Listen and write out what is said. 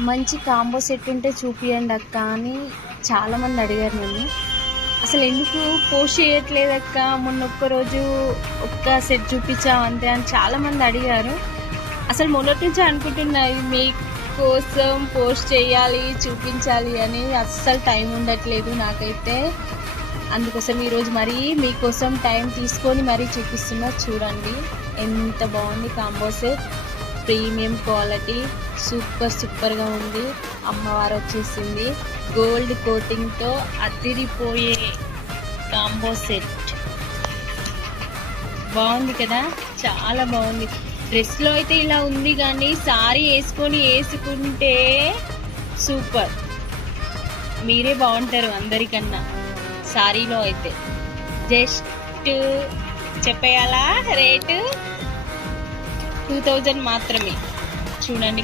మంచి combo set ఉంటే చూపియండి అక్క అని చాలామంది అడిగారు నన్ను. అసలు ఎందుకు పోస్ట్ చేయట్లేదు అక్క? మొన్న ఒక్క రోజు ఒక్క సెట్ చూపించావు అంతే అని చాలామంది అడిగారు. అసలు మొన్నటి నుంచి అనుకుంటున్నాయి మీ కోసం పోస్ట్ చేయాలి చూపించాలి అని అస్సలు టైం ఉండట్లేదు నాకైతే. అందుకోసం ఈరోజు మరీ మీకోసం టైం తీసుకొని మరీ చూపిస్తున్నా. చూడండి ఎంత బాగుంది combo set. Premium quality super సూపర్గా ఉంది. అమ్మవారు వచ్చేసింది. గోల్డ్ కోటింగ్తో అదిరిపోయే కాంబో సెట్. బాగుంది కదా? చాలా బాగుంది. డ్రెస్లో అయితే ఇలా ఉంది కానీ సారీ వేసుకొని వేసుకుంటే సూపర్. మీరే బాగుంటారు అందరికన్నా. సారీలో అయితే. జస్ట్ చెప్పేయాలా? రేటు? టూ థౌజండ్ మాత్రమే. చూడండి.